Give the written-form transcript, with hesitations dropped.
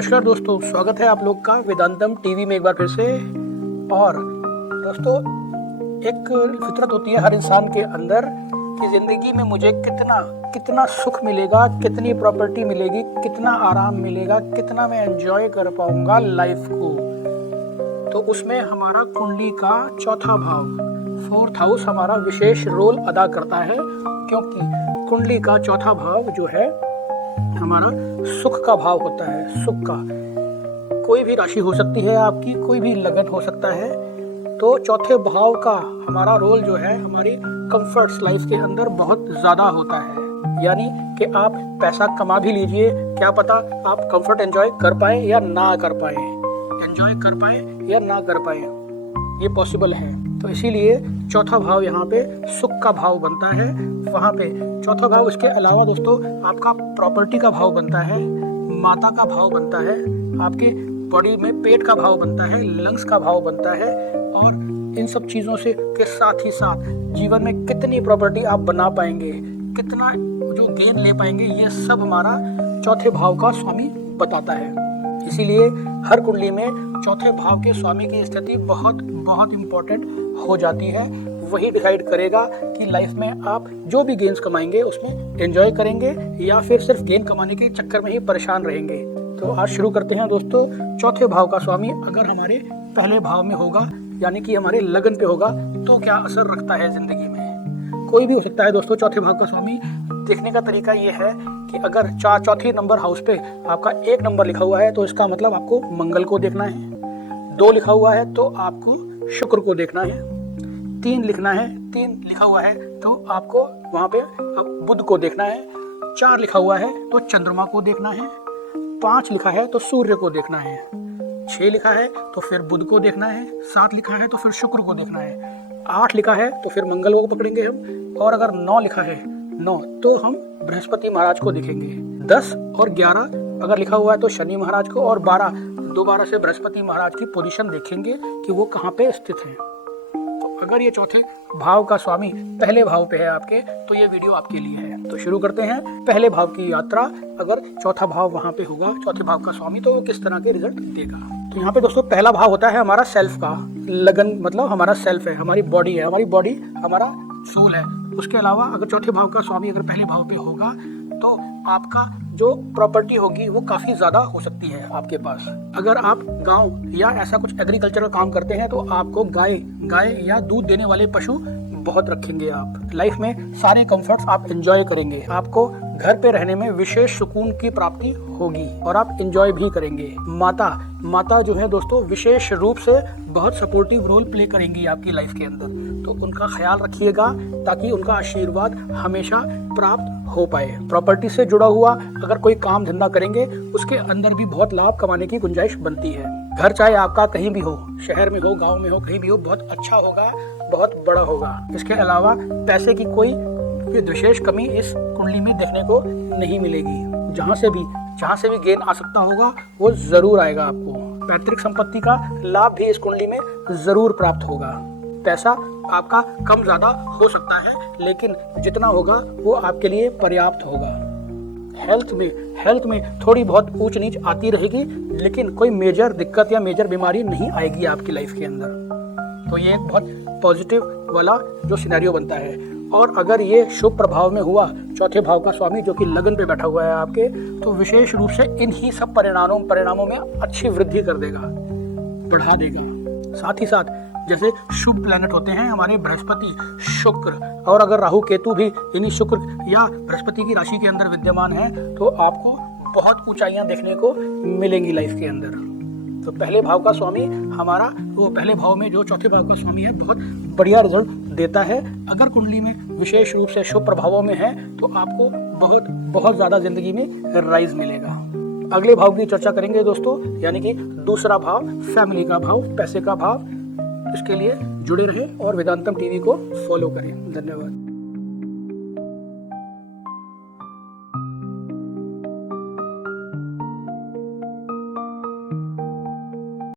नमस्कार दोस्तों, स्वागत है आप लोग का वेदांतम टीवी में एक बार फिर से। और दोस्तों, एक फितरत होती है हर इंसान के अंदर कि ज़िंदगी में मुझे कितना सुख मिलेगा, कितनी प्रॉपर्टी मिलेगी, कितना आराम मिलेगा, कितना मैं एंजॉय कर पाऊंगा लाइफ को। तो उसमें हमारा कुंडली का चौथा भाव, 4th हाउस, हमारा विशेष रोल अदा करता है, क्योंकि कुंडली का चौथा भाव जो है हमारा सुख का भाव होता है। सुख का कोई भी राशि हो सकती है आपकी, कोई भी लगन हो सकता है। तो चौथे भाव का हमारा रोल जो है हमारी कंफर्ट्स लाइफ के अंदर बहुत ज़्यादा होता है। यानी कि आप पैसा कमा भी लीजिए, क्या पता आप कंफर्ट एंजॉय कर पाए या ना कर पाए, एंजॉय कर पाए या ना कर पाए, ये पॉसिबल है। तो इसीलिए चौथा भाव यहाँ पे सुख का भाव बनता है। वहाँ पे चौथा भाव, इसके अलावा दोस्तों आपका प्रॉपर्टी का भाव बनता है, माता का भाव बनता है, आपके बॉडी में पेट का भाव बनता है, लंग्स का भाव बनता है। और इन सब चीज़ों से के साथ ही साथ जीवन में कितनी प्रॉपर्टी आप बना पाएंगे, कितना जो गेन ले पाएंगे, ये सब हमारा चौथे भाव का स्वामी बताता है। इसीलिए हर कुंडली में चौथे भाव के स्वामी की स्थिति बहुत बहुत इम्पोर्टेंट हो जाती है। वही डिसाइड करेगा कि लाइफ में आप जो भी गेन्स कमाएंगे उसमें एंजॉय करेंगे या फिर सिर्फ गेन कमाने के चक्कर में ही परेशान रहेंगे। तो आज शुरू करते हैं दोस्तों। चौथे भाव का स्वामी अगर हमारे पहले भाव में होगा, यानी कि हमारे लगन पे होगा, तो क्या असर रखता है जिंदगी में। कोई भी हो सकता है दोस्तों चौथे भाव का स्वामी। देखने का तरीका ये है कि अगर चौथे नंबर हाउस पे आपका 1 नंबर लिखा हुआ है तो इसका मतलब आपको मंगल को देखना है। 2 लिखा हुआ है तो आपको शुक्र को देखना है। 3 लिखा हुआ है तो आपको वहाँ पे बुध को देखना है। 4 लिखा हुआ है तो चंद्रमा को देखना है। 5 लिखा है तो सूर्य को देखना है। 6 लिखा है तो फिर बुध को देखना है। 7 लिखा है तो फिर शुक्र को देखना है। 8 लिखा है तो फिर मंगल को पकड़ेंगे हम। और अगर 9 लिखा है, 9 तो हम बृहस्पति महाराज को देखेंगे। 10 और 11 अगर लिखा हुआ है तो शनि महाराज को, और 12 दोबारा से बृहस्पति महाराज की पोजीशन देखेंगे कि वो कहाँ पे स्थित हैं। तो अगर ये चौथे भाव का स्वामी पहले भाव पे है आपके, तो ये वीडियो आपके लिए है। तो शुरू करते हैं पहले भाव की यात्रा। अगर चौथा भाव वहाँ पे होगा, चौथे भाव का स्वामी, तो वो किस तरह के रिजल्ट देगा। तो यहाँ पे दोस्तों पहला भाव होता है हमारा सेल्फ का। लगन मतलब हमारा सेल्फ है, हमारी बॉडी है, हमारी बॉडी हमारा सोल है। उसके अलावा अगर चौथे भाव का स्वामी अगर पहले भाव पे होगा तो आपका जो प्रॉपर्टी होगी वो काफ़ी ज़्यादा हो सकती है आपके पास। अगर आप गांव या ऐसा कुछ एग्रीकल्चरल काम करते हैं तो आपको गाय या दूध देने वाले पशु बहुत रखेंगे। आप लाइफ में सारे कंफर्ट्स आप एंजॉय करेंगे। आपको घर पे रहने में विशेष सुकून की प्राप्ति होगी और आप एंजॉय भी करेंगे। माता जो है दोस्तों विशेष रूप से बहुत सपोर्टिव रोल प्ले करेंगी आपकी लाइफ के अंदर। तो उनका ख्याल रखिएगा ताकि उनका आशीर्वाद हमेशा प्राप्त हो पाए। प्रॉपर्टी से जुड़ा हुआ अगर कोई काम धंधा करेंगे उसके अंदर भी बहुत लाभ कमाने की गुंजाइश बनती है। घर चाहे आपका कहीं भी हो, शहर में हो, गांव में हो, कहीं भी हो, बहुत अच्छा होगा, बहुत बड़ा होगा। इसके अलावा पैसे की कोई विशेष कमी इस कुंडली में देखने को नहीं मिलेगी। जहाँ से भी गेन आ सकता होगा वो जरूर आएगा आपको। पैतृक संपत्ति का लाभ भी इस कुंडली में जरूर प्राप्त होगा। पैसा आपका कम ज्यादा हो सकता है, लेकिन जितना होगा वो आपके लिए पर्याप्त होगा। हेल्थ में थोड़ी बहुत ऊंच नीच आती रहेगी, लेकिन कोई मेजर दिक्कत या मेजर बीमारी नहीं आएगी आपकी लाइफ के अंदर। तो ये एक बहुत पॉजिटिव वाला जो सिनेरियो बनता है। और अगर ये शुभ प्रभाव में हुआ चौथे भाव का स्वामी जो कि लगन पे बैठा हुआ है आपके, तो विशेष रूप से इन्हीं सब परिणामों में अच्छी वृद्धि कर देगा, बढ़ा देगा। साथ ही साथ जैसे शुभ प्लैनेट होते हैं हमारे बृहस्पति, शुक्र, और अगर राहु केतु भी इन्हीं शुक्र या बृहस्पति की राशि के अंदर विद्यमान है तो आपको बहुत ऊंचाइयां देखने को मिलेंगी लाइफ के अंदर। तो पहले भाव का स्वामी हमारा, वो पहले भाव में जो चौथे भाव का स्वामी है, बहुत बढ़िया रिजल्ट देता है। अगर कुंडली में विशेष रूप से शुभ प्रभावों में है तो आपको बहुत बहुत ज़्यादा जिंदगी में राइज मिलेगा। अगले भाव की चर्चा करेंगे दोस्तों, यानी कि दूसरा भाव, फैमिली का भाव, पैसे का भाव। इसके लिए जुड़े रहें और वेदांतम टीवी को फॉलो करें। धन्यवाद।